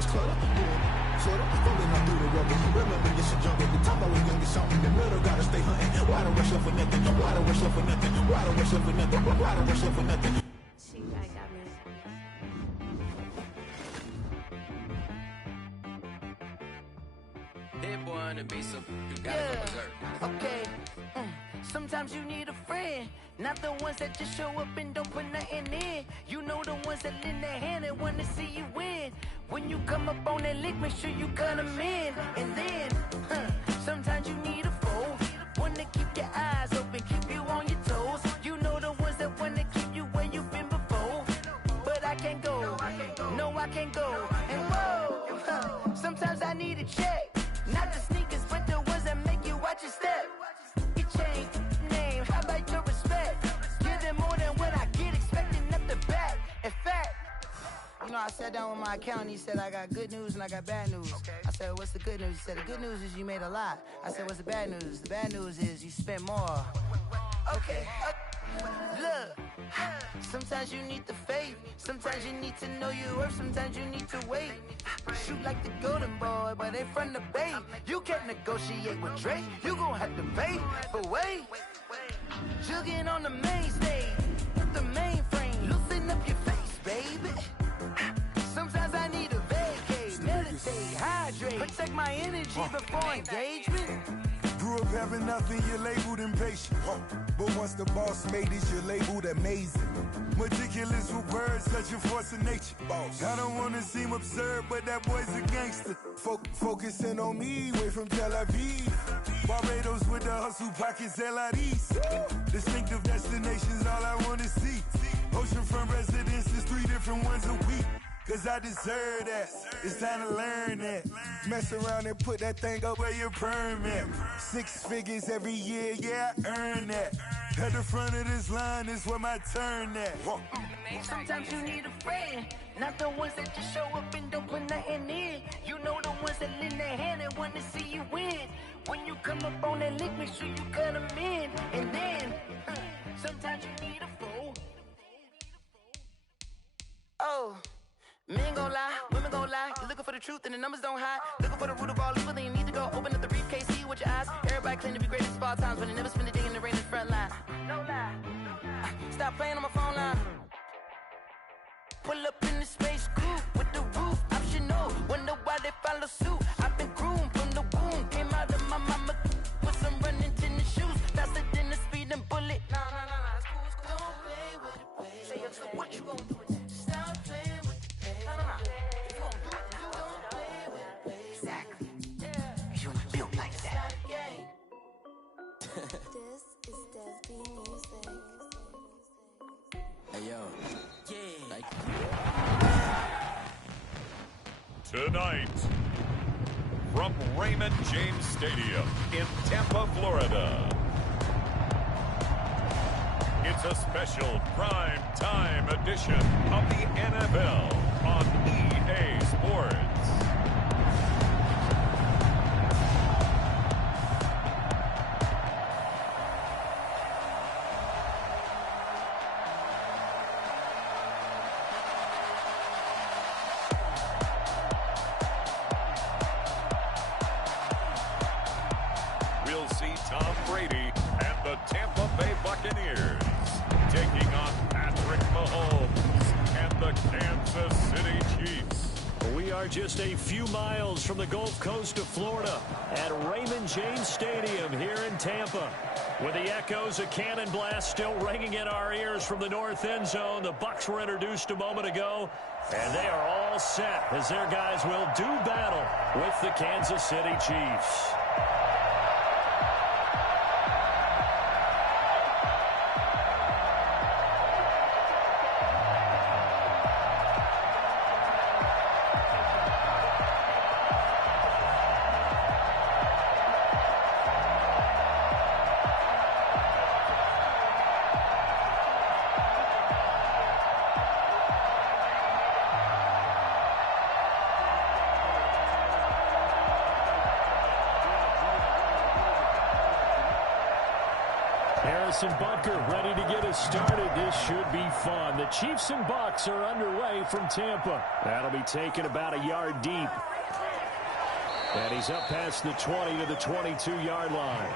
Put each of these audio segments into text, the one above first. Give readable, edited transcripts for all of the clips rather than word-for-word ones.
was clutter, flutter, falling out through the rubber. Remember, it's a jungle. The time I was young, it's something. The middle gotta stay hunting. Why the rush up for nothing? Why the rush up for nothing? Why the rush up for nothing? Why the rush up for nothing? I got me. Hit boy on the beat, so you gotta go berserk. Okay. Sometimes you need a friend, not the ones that just show up and don't put nothing in. You know the ones that lend their hand and wanna see you win. When you come up on that lick, make sure you cut them in. And then, sometimes you need a foe, one to keep your eyes open, keep you on your toes. You know the ones that wanna keep you where you've been before. But I can't go, no I can't go. And whoa, sometimes I need a check. Not the sneakers, but the ones that make you watch your step. You change name, how about your respect? Give them more than what I get, expecting up the back. In fact, you know, I sat down with my accountant, he said, I got good news and I got bad news. I said, what's the good news? He said, the good news is you made a lot. I said, what's the bad news? The bad news is you spent more. Okay. Look, sometimes you need the faith, sometimes you need to know your worth, sometimes you need to wait. Shoot like the golden boy, but they from the bay. You can't negotiate with Drake, you gon' have to pay. But wait, jugging on the main stage, with the mainframe, loosen up your face, baby. Sometimes I need a vacate, meditate, hydrate, protect my energy before engagement. Grew up having nothing, you're labeled impatient. But once the boss made it, you're labeled amazing. Meticulous with words, such a force of nature. I don't wanna seem absurd, but that boy's a gangster. Focusing on me, way from Tel Aviv. Barbados with the hustle pockets, LIDs. Distinctive destinations, all I wanna see. Oceanfront residences, 3 different ones a week. Cause I deserve that, it's time to learn that. Mess around and put that thing up where your permit. 6 figures every year, yeah, I earn that. At the front of this line is where my turn at. Sometimes you need a friend, not the ones that just show up and don't put nothing in. You know the ones that lend their hand and want to see you win. When you come up on that lick, make sure you cut them in. And then, sometimes you need a foe. Oh. Men gon' lie, women gon' lie. You're looking for the truth and the numbers don't hide. Looking for the root of all evil, then you need to go open up the briefcase, see with your eyes. Everybody claim to be greatest of all times, but they never spend a day in the rain in the front line. No lie. Stop playing on my phone line. Pull up in the space coupe with the roof optional. Wonder why they follow suit. I've been groomed from the womb. Came out of my mama with some running tennis shoes. Faster than the speeding bullet. Nah, it's cool. Don't play with it, baby. Say so what you gon' do with it? Stop playing with it. This is Dev B Music. Hey yo, yeah. Like tonight, from Raymond James Stadium in Tampa, Florida, it's a special prime time edition of the NFL on EA Sports. We'll see Tom Brady and the Tampa Bay Buccaneers taking on Patrick Mahomes and the Kansas City Chiefs. We are just a few miles from the Gulf Coast of Florida at Raymond James Stadium here in Tampa. With the echoes of cannon blast still ringing in our ears from the north end zone, the Bucs were introduced a moment ago, and they are all set as their guys will do battle with the Kansas City Chiefs. Harrison Butker ready to get us started. This should be fun. The Chiefs and Bucs are underway from Tampa. That'll be taken about a yard deep. And he's up past the 20 to the 22-yard line.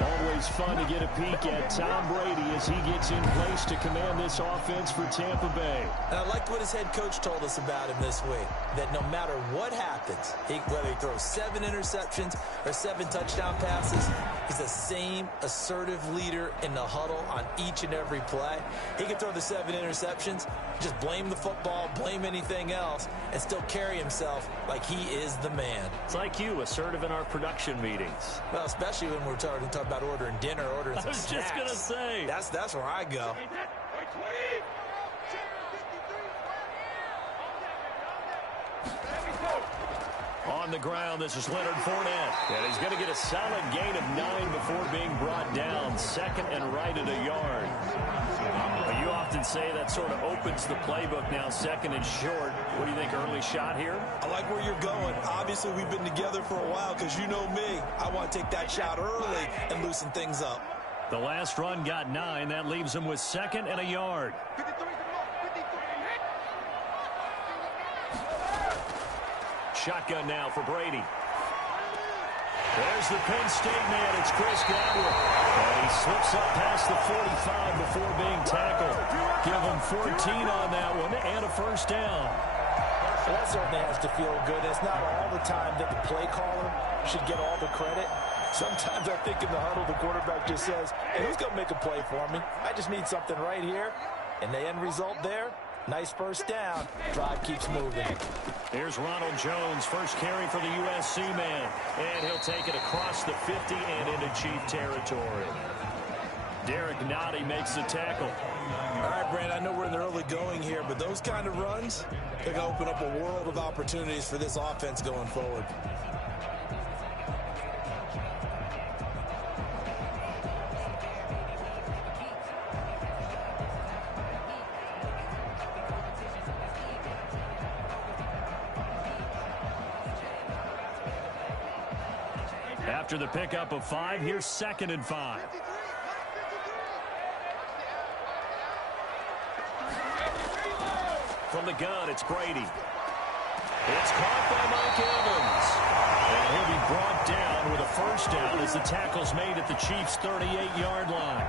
Always fun to get a peek at Tom Brady as he gets in place to command this offense for Tampa Bay. And I like what his head coach told us about him this week, that no matter what happens, whether he throws 7 interceptions or 7 touchdown passes, he's the same assertive leader in the huddle on each and every play. He can throw the 7 interceptions, just blame the football, blame anything else, and still carry himself like he is the man. It's like you, assertive in our production meetings. Well, especially when we're talking about ordering dinner, ordering some snacks. I was just going to say. That's where I go. On the ground, this is Leonard Fournette. And he's going to get a solid gain of 9 before being brought down. Second and right at a yard. Well, you often say that sort of opens the playbook now, second and short. What do you think, early shot here? I like where you're going. Obviously, we've been together for a while because you know me. I want to take that shot early and loosen things up. The last run got 9. That leaves him with second and a yard. Shotgun now for Brady. There's the Penn State man. It's Chris Godwin. And he slips up past the 45 before being tackled. Give him 14 on that one and a first down. Well, that certainly has to feel good. It's not all the time that the play caller should get all the credit. Sometimes I think in the huddle, the quarterback just says, hey, who's going to make a play for me? I just need something right here. And the end result there, nice first down. Drive keeps moving. Here's Ronald Jones, first carry for the USC man. And he'll take it across the 50 and into Chief territory. Derek Nottie makes the tackle. All right, Brand, I know we're in the early going here, but those kind of runs, they're going to open up a world of opportunities for this offense going forward. After the pickup of 5, here's 2nd and 5. From the gun, it's Brady. It's caught by Mike Evans. And he'll be brought down with a first down as the tackle's made at the Chiefs' 38-yard line.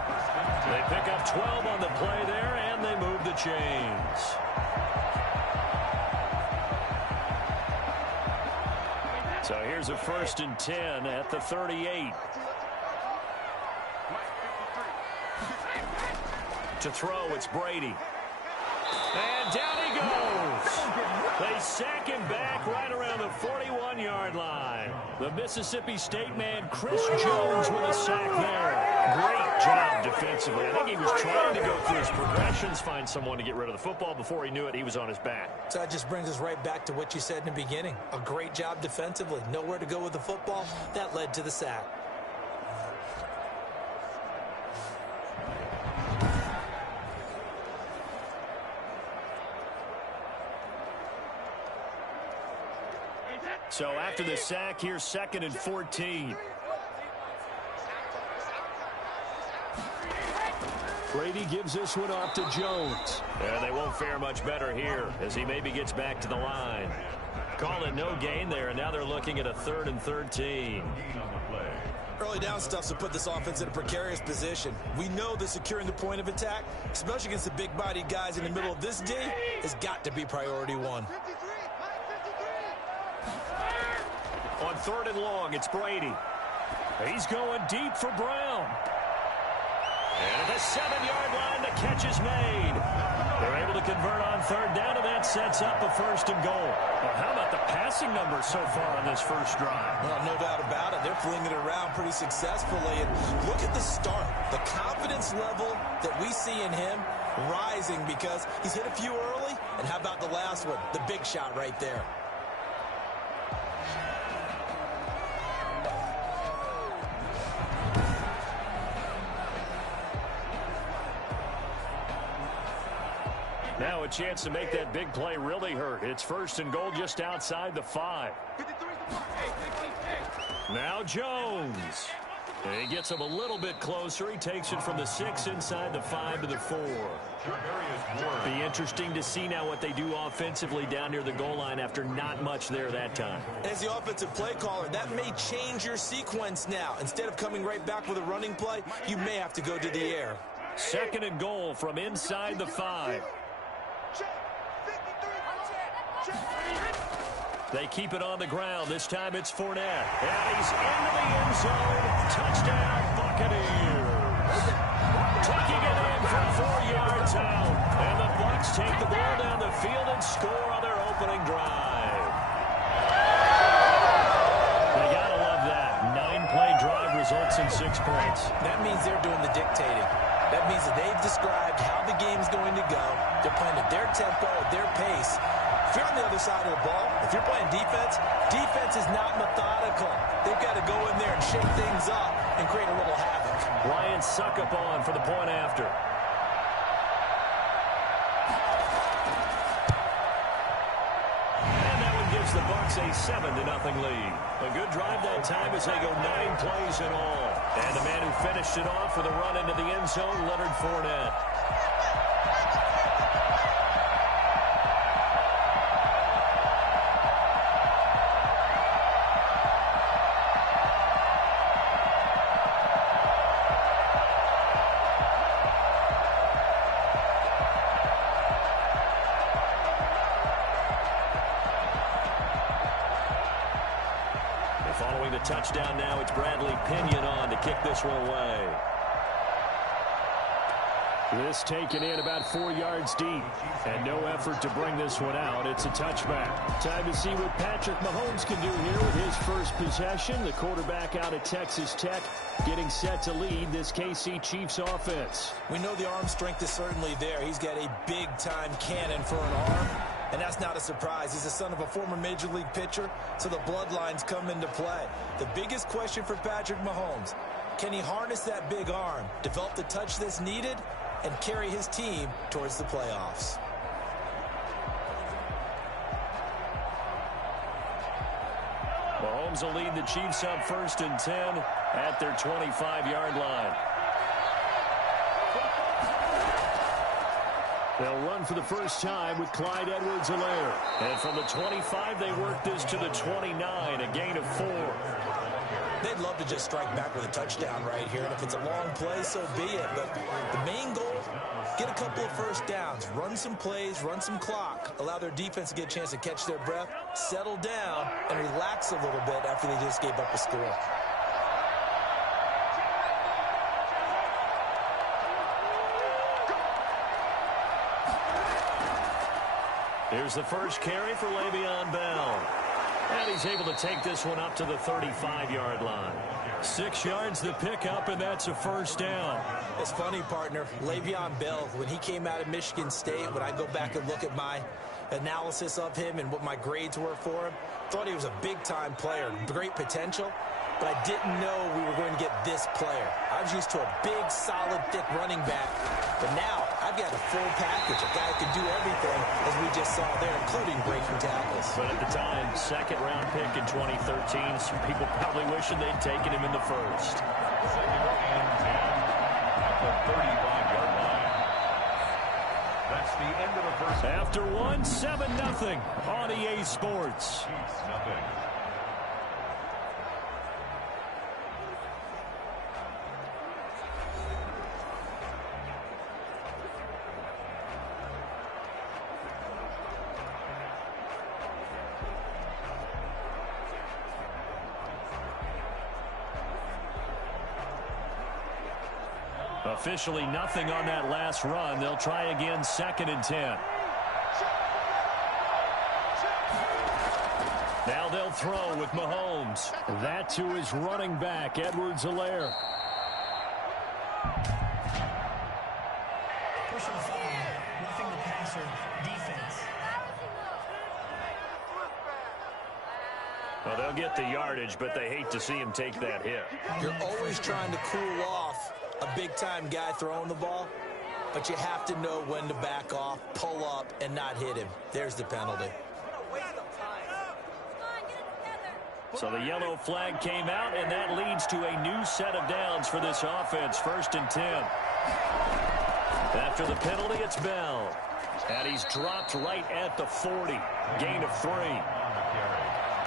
They pick up 12 on the play there, and they move the chains. So here's a 1st and 10 at the 38. To throw, it's Brady. And down he goes. They sack him back right around the 41-yard line. The Mississippi State man, Chris Jones, with a sack there. Great job defensively. I think he was trying to go through his progressions, find someone to get rid of the football. Before he knew it, he was on his back. So that just brings us right back to what you said in the beginning. A great job defensively. Nowhere to go with the football. That led to the sack. So after the sack, here's 2nd and 14. Brady gives this one off to Jones. And they won't fare much better here as he maybe gets back to the line. Call it no gain there, and now they're looking at a 3rd and 13. Early down stuff's to put this offense in a precarious position. We know that securing the point of attack, especially against the big-bodied guys in the middle of this D, has got to be priority 1. On 3rd and long, it's Brady. He's going deep for Brown. And at the 7-yard line, the catch is made. They're able to convert on 3rd down, and that sets up a 1st and goal. Well, how about the passing numbers so far on this first drive? Well, no doubt about it. They're flinging it around pretty successfully. And look at the start. The confidence level that we see in him rising because he's hit a few early. And how about the last one? The big shot right there. Now a chance to make that big play really hurt. It's 1st and goal just outside the 5. Now Jones. He gets him a little bit closer. He takes it from the 6 inside the 5 to the 4. Be interesting to see now what they do offensively down near the goal line after not much there that time. As the offensive play caller, that may change your sequence now. Instead of coming right back with a running play, you may have to go to the air. 2nd and goal from inside the 5. They keep it on the ground. This time it's Fournette. And he's into the end zone. Touchdown, Buccaneers. Tucking it in from 4 yards out. And the Bucs take the ball down the field and score on their opening drive. They got to love that. 9-play drive results in 6 points. That means they're doing the dictating. That means that they've described how the game's going to go. They're playing at their tempo, at their pace. If you're on the other side of the ball, if you're playing defense, defense is not methodical. They've got to go in there and shake things up and create a little havoc. Ryan Succop on for the point after. And that one gives the Bucs a 7-0 lead. A good drive that time as they go 9 plays in all. And the man who finished it off with a run into the end zone, Leonard Fournette. Following the touchdown now, it's Bradley Pinion on to kick this one away. This taken in about 4 yards deep. And no effort to bring this one out. It's a touchback. Time to see what Patrick Mahomes can do here with his first possession. The quarterback out of Texas Tech getting set to lead this KC Chiefs offense. We know the arm strength is certainly there. He's got a big-time cannon for an arm. And that's not a surprise. He's the son of a former Major League pitcher, so the bloodlines come into play. The biggest question for Patrick Mahomes, can he harness that big arm, develop the touch that's needed, and carry his team towards the playoffs? Mahomes will lead the Chiefs up 1st and 10 at their 25-yard line. They'll run for the first time with Clyde Edwards-Helaire. And from the 25, they work this to the 29, a gain of 4. They'd love to just strike back with a touchdown right here. And if it's a long play, so be it. But the main goal, get a couple of first downs, run some plays, run some clock, allow their defense to get a chance to catch their breath, settle down, and relax a little bit after they just gave up a score. Here's the first carry for Le'Veon Bell. And he's able to take this one up to the 35-yard line. 6 yards the pickup, and that's a first down. It's funny, partner. Le'Veon Bell, when he came out of Michigan State, when I go back and look at my analysis of him and what my grades were for him, thought he was a big-time player, great potential, but I didn't know we were going to get this player. I was used to a big, solid, thick running back, but now I've got a full package, a guy who can do everything, as we just saw there, including breaking tackles. But at the time, 2nd-round pick in 2013, some people probably wishing they'd taken him in the first. 2nd and 10 at the 35-yard line. That's the end of the first. After one, 7-0 on EA Sports. Chiefs, nothing. Officially nothing on that last run. They'll try again, 2nd and 10. Now they'll throw with Mahomes. That to his running back, Edwards-Helaire. Push and foul, roughing the passer, defense. Well, they'll get the yardage, but they hate to see him take that hit. You're always trying to cool off a big-time guy throwing the ball, but you have to know when to back off, pull up, and not hit him. There's the penalty. So the yellow flag came out, and that leads to a new set of downs for this offense. 1st and 10. After the penalty, it's Bell. And he's dropped right at the 40. Gain of 3.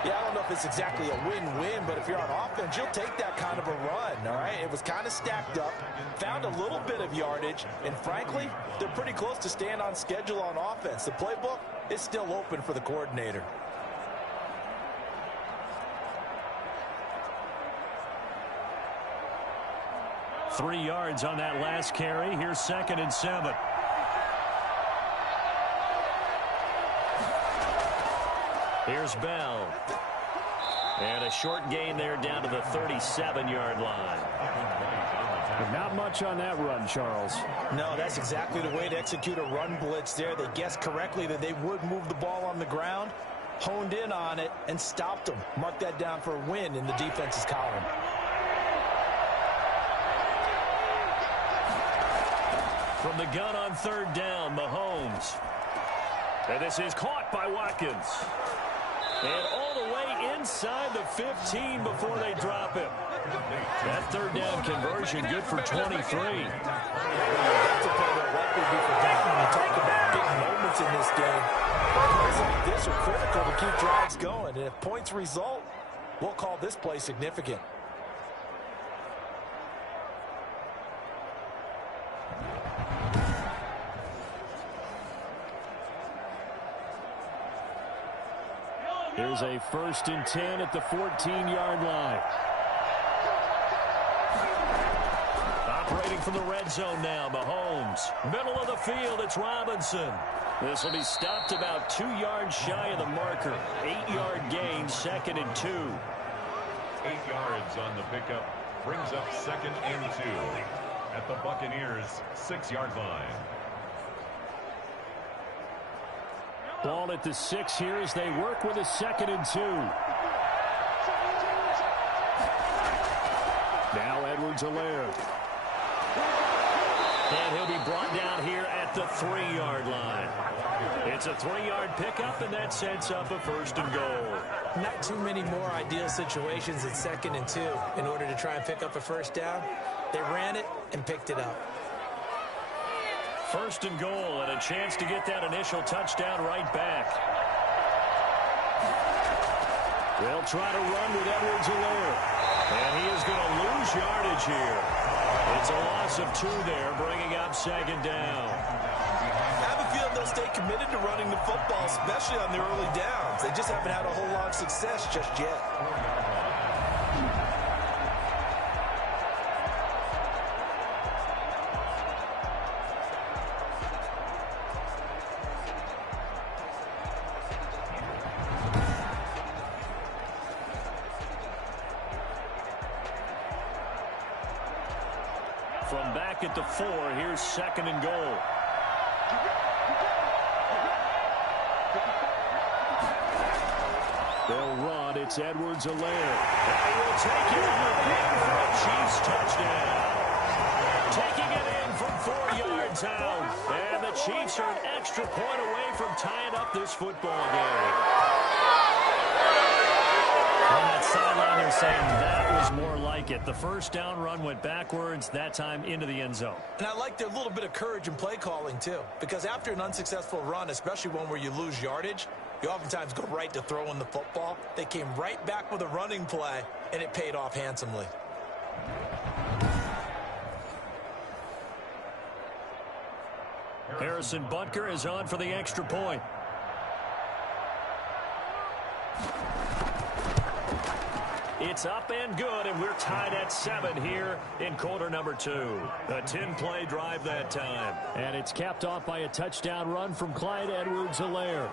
Yeah, I don't know if it's exactly a win-win, but if you're on offense, you'll take that kind of a run, all right? It was kind of stacked up, found a little bit of yardage, and frankly, they're pretty close to staying on schedule on offense. The playbook is still open for the coordinator. Three yards on that last carry. Here's 2nd and 7. Here's Bell. And a short gain there down to the 37-yard line. Not much on that run, Charles. No, that's exactly the way to execute a run blitz there. They guessed correctly that they would move the ball on the ground, honed in on it, and stopped them. Mark that down for a win in the defense's column. From the gun on 3rd down, Mahomes. And this is caught by Watkins. And all the way inside the 15 before they drop him. That 3rd down conversion good for 23. That's a play that likely be forgotten when you talk about big moments in this game. Plays like this are critical to keep drives going. And if points result, we'll call this play significant. Here's a 1st and 10 at the 14-yard line. Operating from the red zone now, Mahomes. Middle of the field, it's Robinson. This will be stopped about 2 yards shy of the marker. 8-yard gain, 2nd and 2. 8 yards on the pickup brings up 2nd and 2 at the Buccaneers' 6-yard line. Ball at the 6 here as they work with a 2nd and 2. Now Edwards-Helaire. And he'll be brought down here at the 3-yard line. It's a 3-yard pickup, and that sets up a 1st and goal. Not too many more ideal situations at 2nd and 2 in order to try and pick up a 1st down. They ran it and picked it up. 1st and goal, and a chance to get that initial touchdown right back. They'll try to run with Edwards-Helaire. And he is going to lose yardage here. It's a loss of 2 there, bringing up 2nd down. I have a feeling they'll stay committed to running the football, especially on their early downs. They just haven't had a whole lot of success just yet. From back at the 4, here's 2nd and goal. They'll run. It's Edwards-Helaire. They will take it in for a Chiefs touchdown. Taking it in from 4 yards out. And the Chiefs are an extra point away from tying up this football game. On that sideline, they're saying that was more like it. The 1st down run went backwards, that time into the end zone. And I like their little bit of courage in play calling, too. Because after an unsuccessful run, especially one where you lose yardage, you oftentimes go right to throwing the football. They came right back with a running play, and it paid off handsomely. Harrison Butker is on for the extra point. It's up and good, and we're tied at 7 here in quarter number 2. A 10-play drive that time. And it's capped off by a touchdown run from Clyde Edwards-Helaire.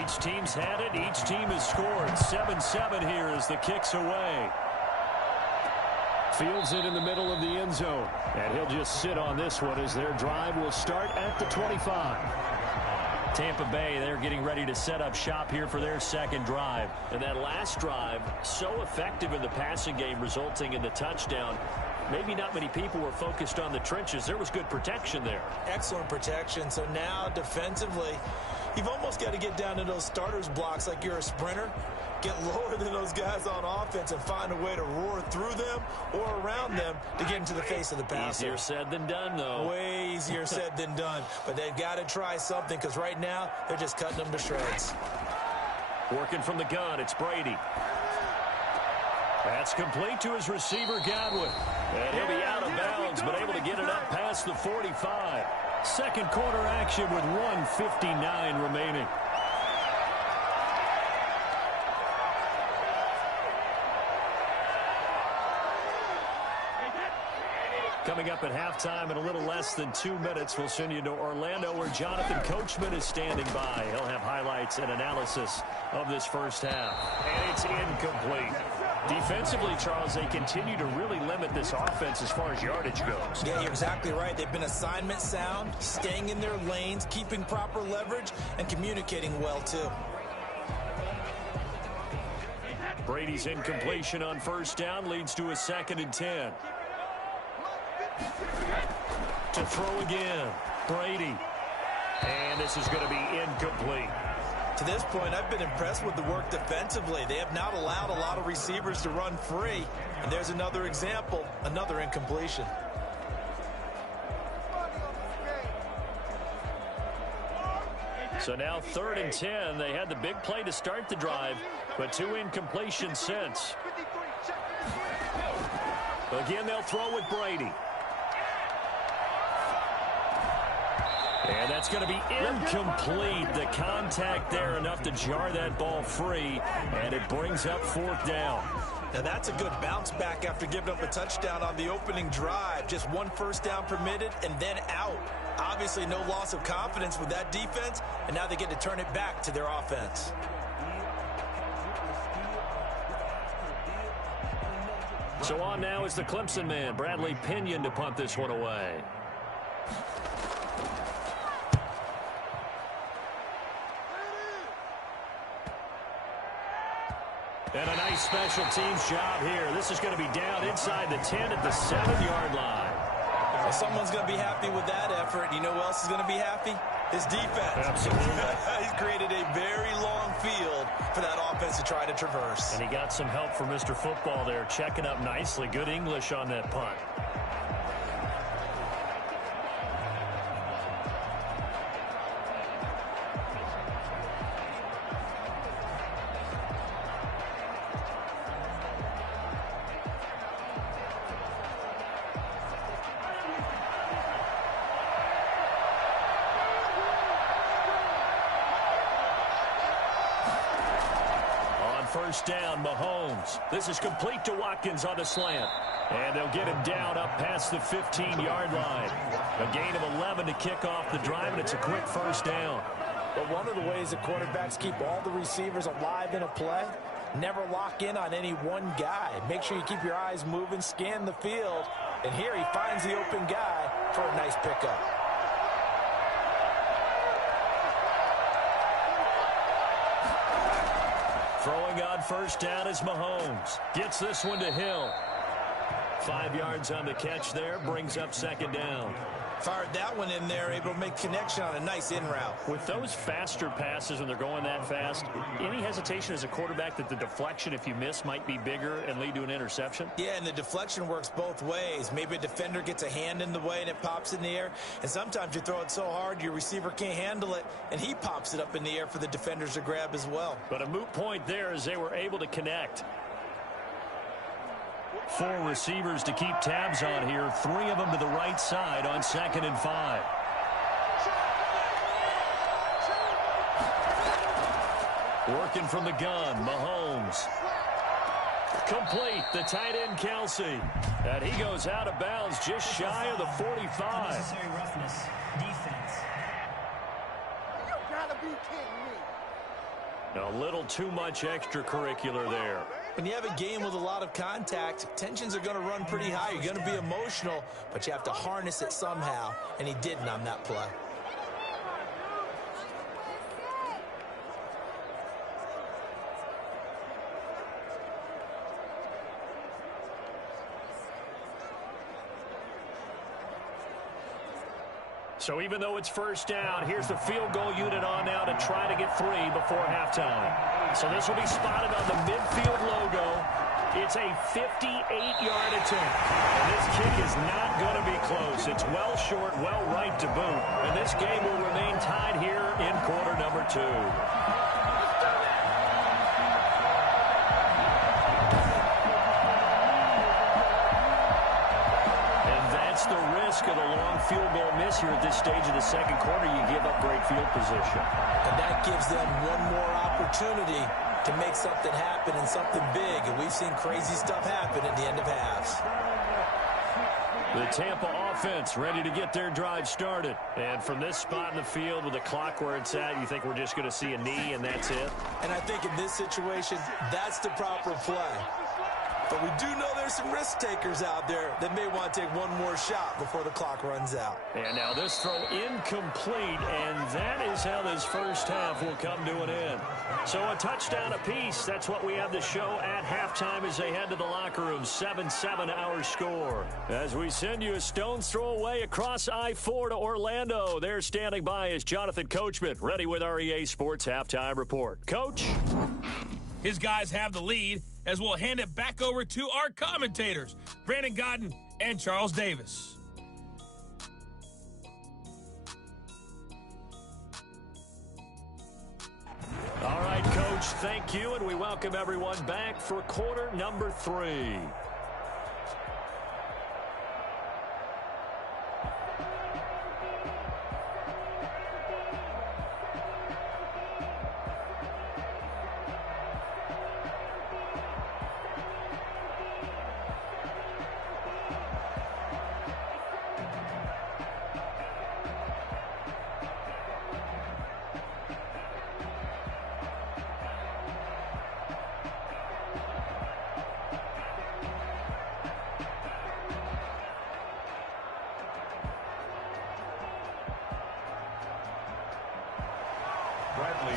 Each team's had it. Each team has scored. 7-7 here as the kick's away. Fields it in the middle of the end zone. And he'll just sit on this one as their drive will start at the 25. Tampa Bay, they're getting ready to set up shop here for their second drive. And that last drive, so effective in the passing game, resulting in the touchdown. Maybe not many people were focused on the trenches. There was good protection there. Excellent protection. So now defensively, you've almost got to get down to those starters blocks like you're a sprinter. Get lower than those guys on offense and find a way to roar through them or around them to get into the face of the passer. Easier said than done, though. Way easier said than done. But they've got to try something because right now they're just cutting them to shreds. Working from the gun, it's Brady. That's complete to his receiver, Godwin. And he'll be out of bounds, but able to get it up past the 45. Second quarter action with 1:59 remaining. Coming up at halftime in a little less than 2 minutes, we'll send you to Orlando where Jonathan Coachman is standing by. He'll have highlights and analysis of this first half. And it's incomplete. Defensively, Charles, they continue to really limit this offense as far as yardage goes. Yeah, you're exactly right. They've been assignment sound, staying in their lanes, keeping proper leverage, and communicating well, too. Brady's incompletion on first down leads to a 2nd and 10. To throw again, Brady. And this is going to be incomplete. To this point, I've been impressed with the work defensively. They have not allowed a lot of receivers to run free. And there's another example, another incompletion. So now 3rd and 10. They had the big play to start the drive, but 2 incompletions since. Again, they'll throw with Brady. And that's going to be incomplete. The contact there enough to jar that ball free, and it brings up 4th down. Now that's a good bounce back after giving up a touchdown on the opening drive. Just 1 first down permitted and then out. Obviously no loss of confidence with that defense, and now they get to turn it back to their offense. So on now is the Clemson man, Bradley Pinion, to punt this one away. And a nice special teams job here. This is going to be down inside the 10 at the 7-yard line. Well, someone's going to be happy with that effort. You know who else is going to be happy? His defense. Absolutely. He's created a very long field for that offense to try to traverse. And he got some help from Mr. Football there, checking up nicely. Good English on that punt. First down, Mahomes. This is complete to Watkins on the slant. And they'll get him down up past the 15-yard line. A gain of 11 to kick off the drive, and it's a quick first down. But one of the ways that quarterbacks keep all the receivers alive in a play, never lock in on any one guy. Make sure you keep your eyes moving, scan the field. And here he finds the open guy for a nice pickup. Throwing on first down is Mahomes. Gets this one to Hill. 5 yards on the catch there. Brings up 2nd down. Fired that one in there, able to make connection on a nice in route. With those faster passes when they're going that fast, any hesitation as a quarterback that the deflection, if you miss, might be bigger and lead to an interception? Yeah, and the deflection works both ways. Maybe a defender gets a hand in the way and it pops in the air. And sometimes you throw it so hard your receiver can't handle it, and he pops it up in the air for the defenders to grab as well. But a moot point there as they were able to connect. 4 receivers to keep tabs on here. 3 of them to the right side on 2nd and 5. Working from the gun, Mahomes. Complete, the tight end, Kelsey. And he goes out of bounds just shy of the 45. Unnecessary roughness. Defense. A little too much extracurricular there. When you have a game with a lot of contact, tensions are going to run pretty high. You're going to be emotional, but you have to harness it somehow, and he didn't on that play. So even though it's first down, here's the field goal unit on now to try to get 3 before halftime. So this will be spotted on the midfield logo. It's a 58-yard attempt. And this kick is not going to be close. It's well short, well right to boot. And this game will remain tied here in quarter number 2. The risk of the long field goal miss here at this stage of the second quarter. You give up great field position. And that gives them one more opportunity to make something happen and something big. And we've seen crazy stuff happen at the end of halves. The Tampa offense ready to get their drive started. And from this spot in the field with the clock where it's at, you think we're just going to see a knee and that's it? And I think in this situation, that's the proper play. But we do know there's some risk takers out there that may want to take one more shot before the clock runs out. And now this throw incomplete, and that is how this first half will come to an end. So a touchdown apiece. That's what we have to show at halftime as they head to the locker room. 7-7 our score. As we send you a stone's throw away across I-4 to Orlando. There standing by is Jonathan Coachman, ready with our EA Sports Halftime Report. Coach? His guys have the lead, as we'll hand it back over to our commentators, Brandon Godden and Charles Davis. All right, Coach, thank you, and we welcome everyone back for quarter number 3.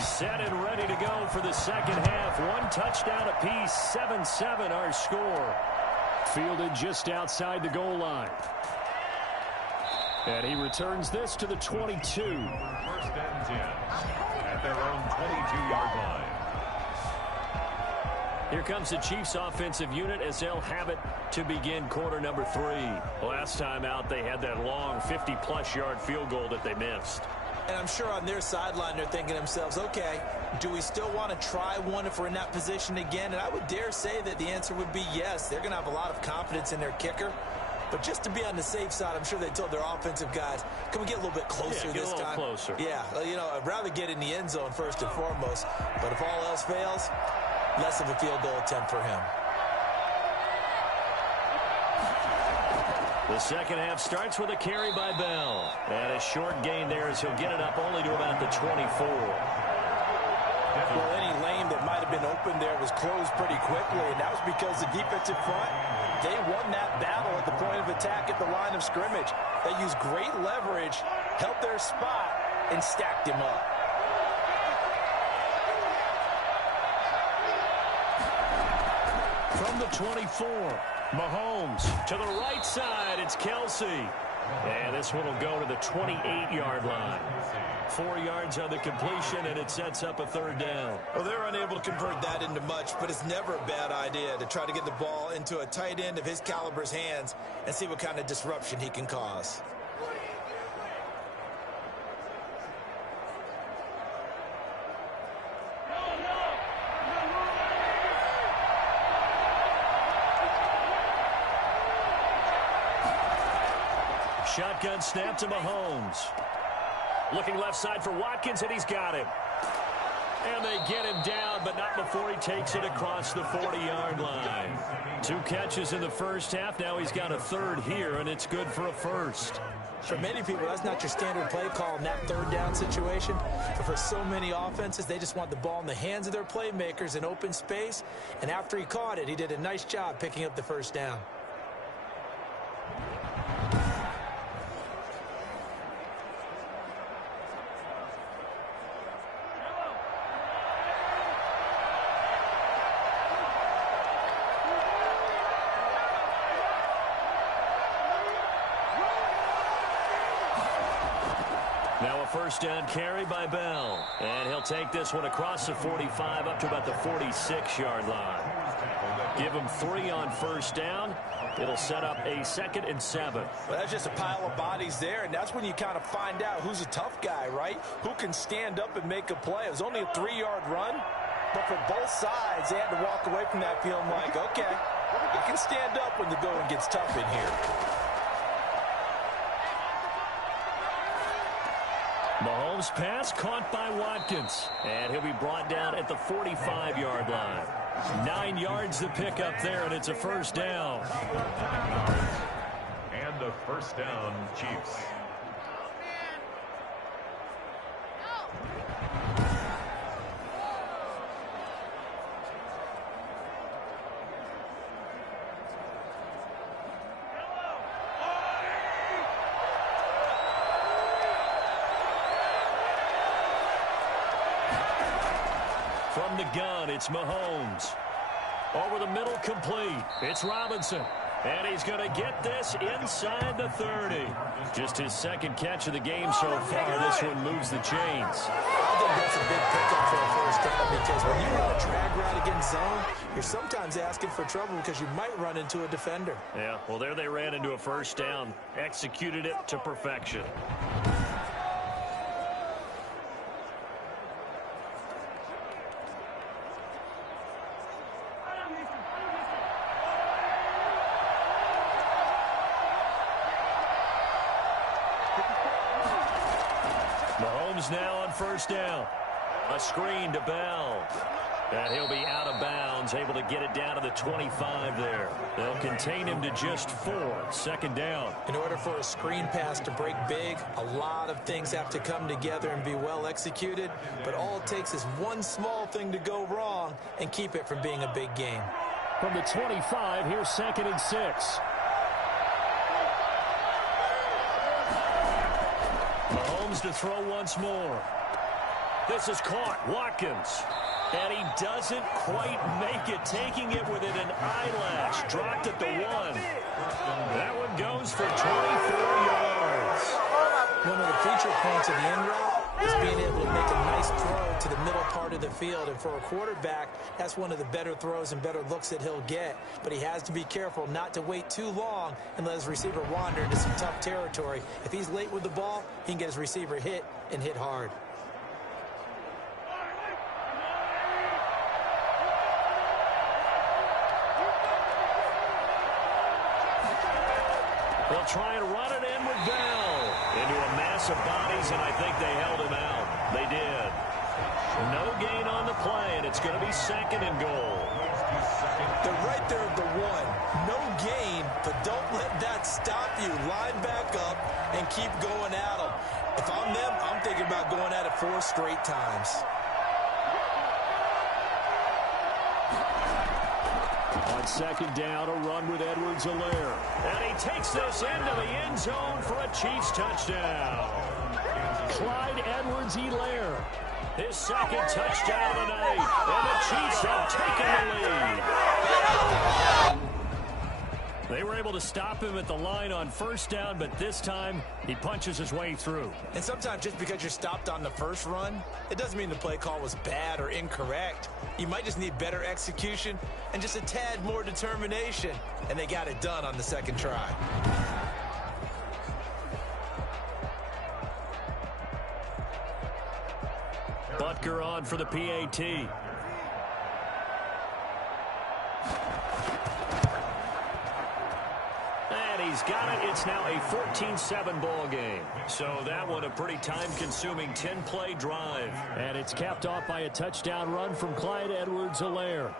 Set and ready to go for the second half. One touchdown apiece, 7-7 our score. Fielded just outside the goal line. And he returns this to the 22. First and 10 at their own 22-yard line. Here comes the Chiefs offensive unit as they'll have it to begin quarter number 3. Last time out, they had that long 50-plus yard field goal that they missed. And I'm sure on their sideline they're thinking to themselves, okay, do we still want to try one if we're in that position again? And I would dare say that the answer would be yes. They're going to have a lot of confidence in their kicker. But just to be on the safe side, I'm sure they told their offensive guys, can we get a little bit closer this time? Get a little closer. Yeah, you know, I'd rather get in the end zone first and foremost. But if all else fails, less of a field goal attempt for him. The second half starts with a carry by Bell. And a short gain there as he'll get it up only to about the 24. Well, any lane that might have been open there was closed pretty quickly, and that was because the defensive front, they won that battle at the point of attack at the line of scrimmage. They used great leverage, held their spot, and stacked him up. From the 24, Mahomes to the right side. It's Kelsey. And this one will go to the 28-yard line. 4 yards on the completion, and it sets up a third down. Well, they're unable to convert that into much, but it's never a bad idea to try to get the ball into a tight end of his caliber's hands and see what kind of disruption he can cause. Shotgun snap to Mahomes. Looking left side for Watkins, and he's got him. And they get him down, but not before he takes it across the 40-yard line. 2 catches in the first half. Now he's got a third here, and it's good for a first. For many people, that's not your standard play call in that third down situation. But for so many offenses, they just want the ball in the hands of their playmakers in open space. And after he caught it, he did a nice job picking up the first down. Now a first down carry by Bell. And he'll take this one across the 45 up to about the 46-yard line. Give him 3 on first down. It'll set up a 2nd and 7. Well, that's just a pile of bodies there, and that's when you kind of find out who's a tough guy, right? Who can stand up and make a play. It was only a 3-yard run, but for both sides, they had to walk away from that feeling like, okay, you can stand up when the going gets tough in here. Mahomes' pass caught by Watkins. And he'll be brought down at the 45-yard line. 9 yards to pick up there, and it's a first down. And a first down, Chiefs. From the gun, it's Mahomes. Over the middle, complete. It's Robinson. And he's going to get this inside the 30. Just his 2nd catch of the game so far. This one moves the chains. I think that's a big pickup for a first down because when you run a drag route against zone, you're sometimes asking for trouble because you might run into a defender. Yeah, well, there they ran into a first down. Executed it to perfection. Mahomes now on first down. A screen to Bell. And he'll be out of bounds, able to get it down to the 25 there. They'll contain him to just 4. 2nd down. In order for a screen pass to break big, a lot of things have to come together and be well executed. But all it takes is one small thing to go wrong and keep it from being a big game. From the 25, here's 2nd and 6. Mahomes to throw once more. This is caught. Watkins. And he doesn't quite make it, taking it within an eyelash. Dropped at the 1. That one goes for 24 yards. One of the feature points of the end route is being able to make a nice throw to the middle part of the field. And for a quarterback, that's one of the better throws and better looks that he'll get. But he has to be careful not to wait too long and let his receiver wander into some tough territory. If he's late with the ball, he can get his receiver hit and hit hard. They'll try and run it in with Bell. Into a mass of bodies, and I think they held him out. They did. No gain on the play, and it's going to be 2nd and goal. They're right there at the 1. No gain, but don't let that stop you. Line back up and keep going at them. If I'm them, I'm thinking about going at it 4 straight times. On 2nd down, a run with Edwards-Helaire. And he takes this into the end zone for a Chiefs touchdown. Clyde Edwards-Helaire. His 2nd touchdown of the night. And the Chiefs have taken the lead. They were able to stop him at the line on first down, but this time he punches his way through. And sometimes just because you're stopped on the first run, it doesn't mean the play call was bad or incorrect. You might just need better execution and just a tad more determination. And they got it done on the 2nd try. Butker on for the PAT. And he's got it. It's now a 14-7 ball game. So that one a pretty time-consuming 10-play drive. And it's capped off by a touchdown run from Clyde Edwards-Helaire.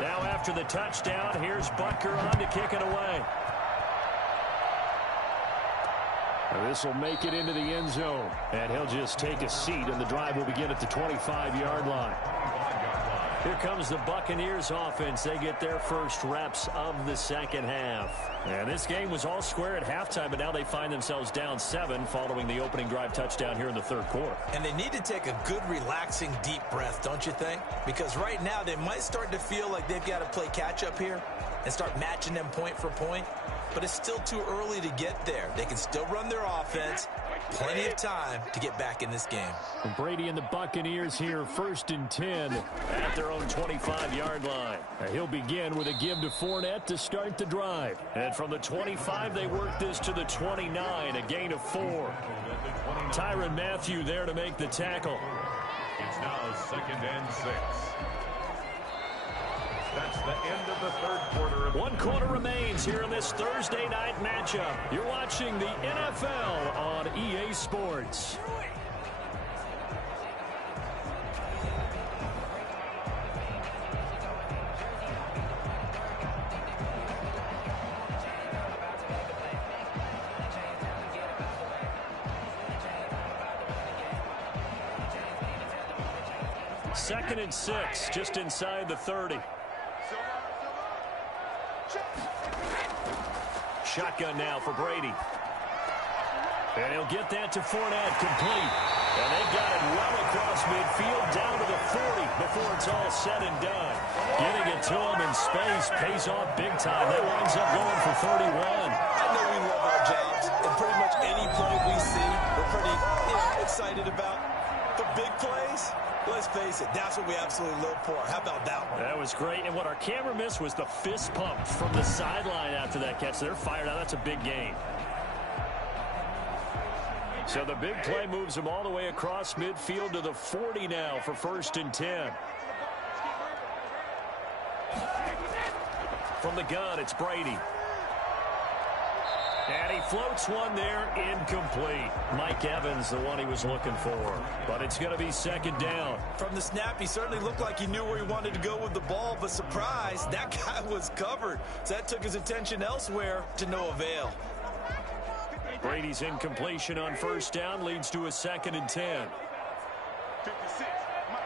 Now after the touchdown, here's Butker on to kick it away. This will make it into the end zone. And he'll just take a seat, and the drive will begin at the 25-yard line. Here comes the Buccaneers offense. They get their first reps of the second half. And this game was all square at halftime, but now they find themselves down 7 following the opening drive touchdown here in the third quarter. And they need to take a good, relaxing, deep breath, don't you think? Because right now they might start to feel like they've got to play catch-up here and start matching them point for point. But it's still too early to get there. They can still run their offense. Plenty of time to get back in this game. And Brady and the Buccaneers here, 1st and 10 at their own 25-yard line. He'll begin with a give to Fournette to start the drive. And from the 25, they work this to the 29, a gain of 4. Tyrann Mathieu there to make the tackle. It's now 2nd and 6. That's the end of the third quarter. 1 quarter remains here in this Thursday night matchup. You're watching the NFL on EA Sports. Second and 6, just inside the 30. Shotgun now for Brady. And he'll get that to Fournette, complete. And they've got it well across midfield, down to the 40 before it's all said and done. Getting it to him in space pays off big time. That winds up going for 31. I know we love our jobs, and pretty much any play we see, we're pretty excited about. The big plays, let's face it, that's what we absolutely live for. How about that one? That was great. And what our camera missed was the fist pump from the sideline after that catch. They're fired out. That's a big gain. So the big play moves them all the way across midfield to the 40 now for 1st and 10. From the gun, it's Brady. And he floats one there, incomplete. Mike Evans, the one he was looking for. But it's going to be 2nd down. From the snap, he certainly looked like he knew where he wanted to go with the ball, but surprise, that guy was covered. So that took his attention elsewhere to no avail. Brady's incompletion on 1st down leads to a 2nd and 10. 56, Mike,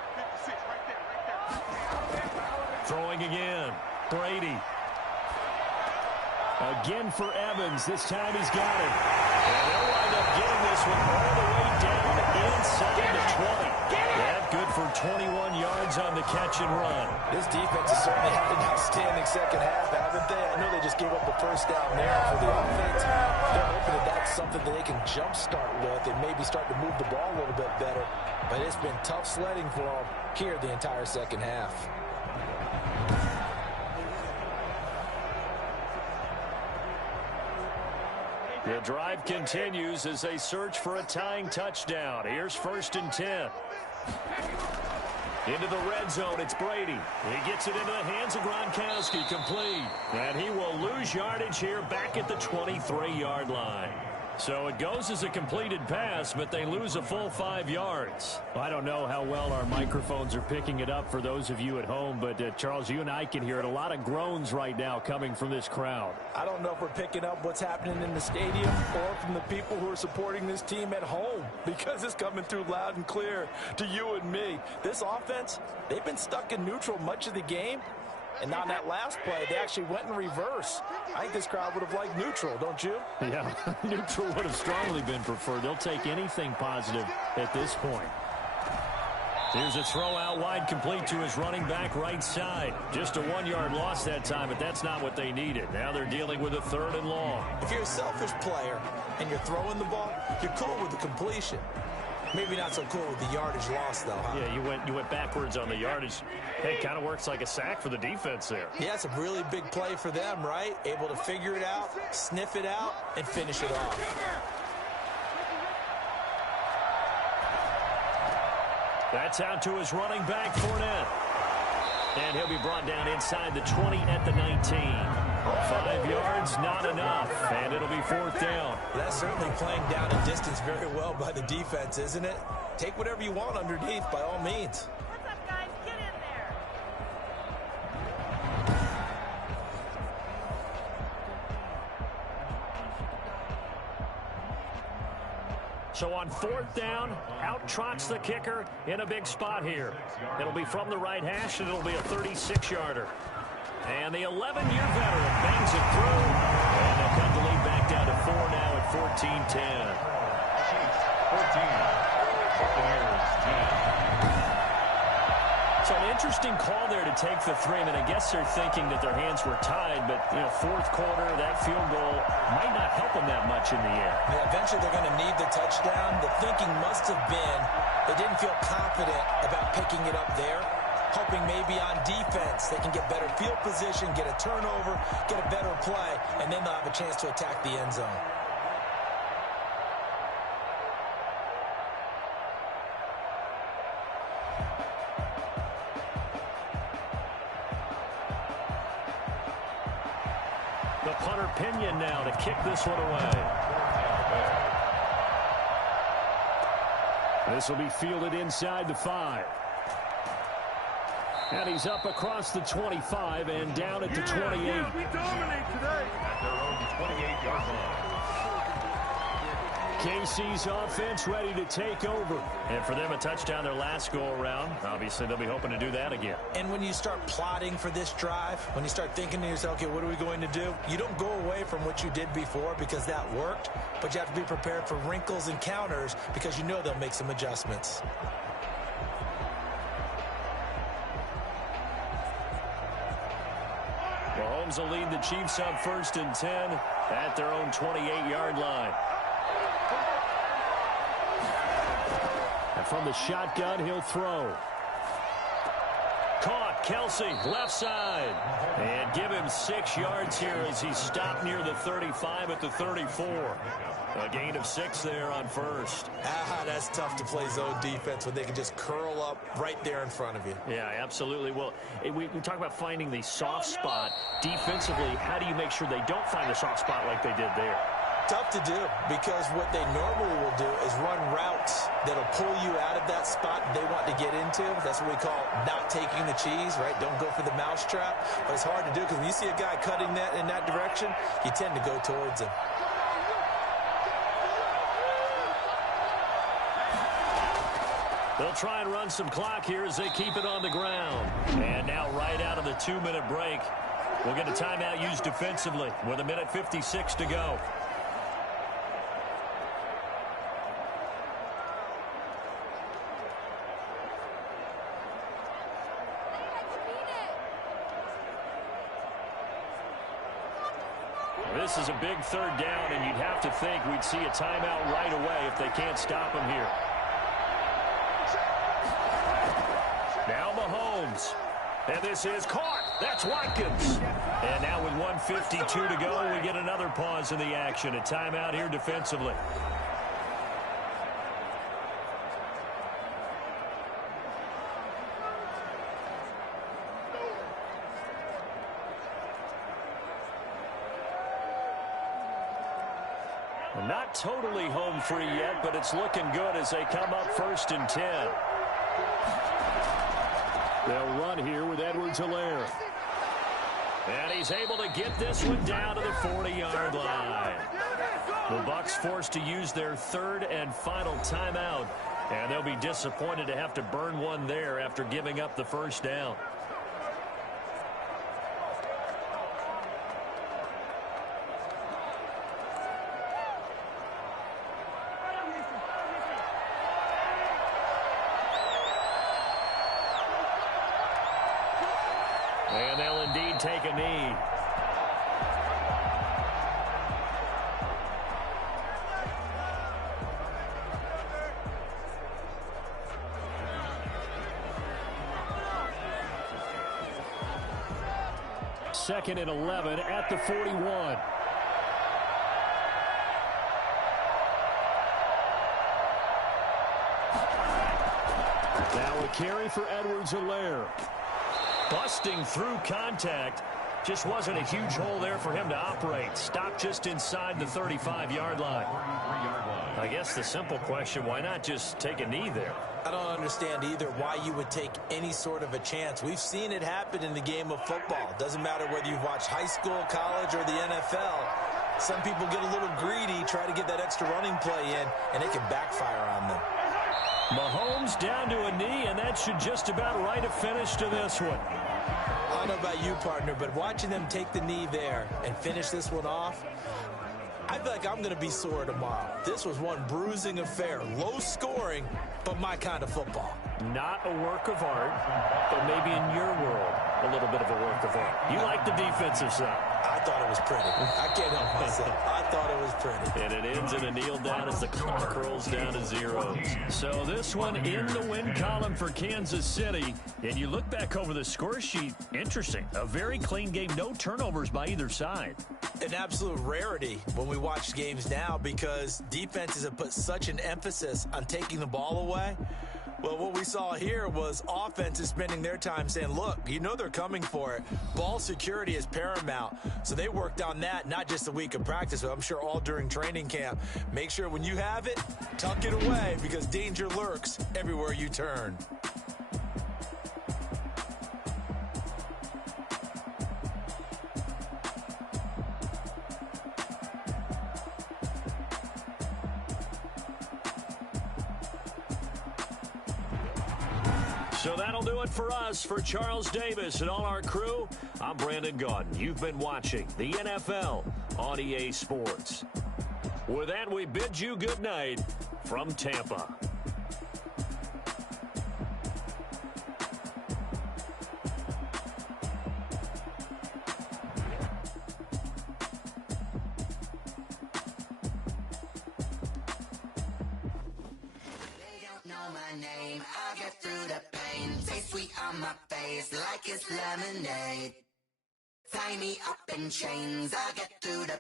56, right there. Throwing again, Brady. Again for Evans. This time he's got it. And they'll wind up getting this one all the way down inside the 20. That good for 21 yards on the catch and run. This defense has certainly had an outstanding second half, haven't they? I know they just gave up the 1st down there for the offense. They're hoping that that's something that they can jumpstart with and maybe start to move the ball a little bit better. But it's been tough sledding for them here the entire second half. The drive continues as they search for a tying touchdown. Here's 1st and 10. Into the red zone, it's Brady. He gets it into the hands of Gronkowski, complete. And he will lose yardage here back at the 23-yard line. So it goes as a completed pass, but they lose a full 5 yards. I don't know how well our microphones are picking it up for those of you at home, but Charles, you and I can hear it. A lot of groans right now coming from this crowd. I don't know if we're picking up what's happening in the stadium or from the people who are supporting this team at home, because it's coming through loud and clear to you and me. This offense, they've been stuck in neutral much of the game. And on that last play, they actually went in reverse. I think this crowd would have liked neutral, don't you? Yeah, neutral would have strongly been preferred. They'll take anything positive at this point. Here's a throw out wide, complete to his running back right side. Just a 1-yard loss that time, but that's not what they needed. Now they're dealing with a 3rd and long. If you're a selfish player and you're throwing the ball, you're cool with the completion. Maybe not so cool with the yardage loss, though, huh? Yeah, you went backwards on the yardage. It kind of works like a sack for the defense there. Yeah, it's a really big play for them, right? Able to figure it out, sniff it out, and finish it off. That's out to his running back, Fournette. And he'll be brought down inside the 20 at the 19. 5 yards, not enough. And it'll be 4th down. That's certainly playing down a distance very well by the defense, isn't it? Take whatever you want underneath, by all means. What's up, guys? Get in there. So on 4th down, out trots the kicker in a big spot here. It'll be from the right hash, and it'll be a 36-yarder. And the 11-year veteran bangs it through. And they'll cut the lead back down to 4 now at 14-10. 14. So an interesting call there to take the 3. I mean, I guess they're thinking that their hands were tied, but, 4th quarter, that field goal might not help them that much in the air. Yeah, eventually they're going to need the touchdown. The thinking must have been they didn't feel confident about picking it up there, hoping maybe on defense they can get better field position, get a turnover, get a better play, and then they'll have a chance to attack the end zone. The punter Pinion now to kick this one away. This will be fielded inside the 5. And he's up across the 25 and down at the 28. We dominate today. At their own 28-yard line. KC's offense ready to take over. And for them, a touchdown their last go-around. Obviously, they'll be hoping to do that again. And when you start plotting for this drive, when you start thinking to yourself, okay, what are we going to do? You don't go away from what you did before because that worked, but you have to be prepared for wrinkles and counters because you know they'll make some adjustments. Mahomes will lead the Chiefs up 1st and 10 at their own 28-yard line. And from the shotgun, he'll throw. Caught, Kelsey, left side. And give him 6 yards here as he stopped near the 35 at the 34. A gain of 6 there on 1st. That's tough to play zone defense when they can just curl up right there in front of you. Yeah, absolutely. Well, we talk about finding the soft spot. Defensively, how do you make sure they don't find the soft spot like they did there? Tough to do because what they normally will do is run routes that'll pull you out of that spot they want to get into. That's what we call not taking the cheese, right? Don't go for the mousetrap. But it's hard to do because when you see a guy cutting that in that direction, you tend to go towards him. They'll try and run some clock here as they keep it on the ground. And now right out of the 2-minute break, we'll get a timeout used defensively with 1:56 to go. This is a big 3rd down, and you'd have to think we'd see a timeout right away if they can't stop him here. Now Mahomes. And this is caught. That's Watkins. And now with 1:52 to go, we get another pause in the action. A timeout here defensively. Not totally home free yet, but it's looking good as they come up 1st and 10. They'll run here with Edwards-Helaire. And he's able to get this one down to the 40-yard line. The Bucs forced to use their 3rd and final timeout, and they'll be disappointed to have to burn one there after giving up the 1st down. he'd take a knee. Second and 11 at the 41. Now a carry for Edwards-Helaire. Busting through contact. Just wasn't a huge hole there for him to operate. Stopped just inside the 35-yard line. I guess the simple question, why not just take a knee there? I don't understand either why you would take any sort of a chance. We've seen it happen in the game of football. Doesn't matter whether you've watched high school, college, or the NFL. Some people get a little greedy, try to get that extra running play in, and it can backfire on them. Mahomes down to a knee, and that should just about write a finish to this one. I don't know about you, partner, but watching them take the knee there and finish this one off, I feel like I'm going to be sore tomorrow. This was one bruising affair. Low scoring, but my kind of football. Not a work of art, but maybe in your world, a little bit of a work of art. You like the defensive side. I thought it was pretty. I can't help myself. I thought it was pretty. And it ends in a kneel down as the clock rolls down to zeros. So this one in the win column for Kansas City. And you look back over the score sheet, interesting. A very clean game, no turnovers by either side. An absolute rarity when we watch games now because defenses have put such an emphasis on taking the ball away. Well, what we saw here was offenses spending their time saying, look, you know they're coming for it. Ball security is paramount. So they worked on that, not just a week of practice, but I'm sure all during training camp. Make sure when you have it, tuck it away because danger lurks everywhere you turn. So that'll do it for us. For Charles Davis and all our crew, I'm Brandon Gaudin. You've been watching the NFL on EA Sports. With that, we bid you good night from Tampa. On my face like it's lemonade. Tie me up in chains, I get through the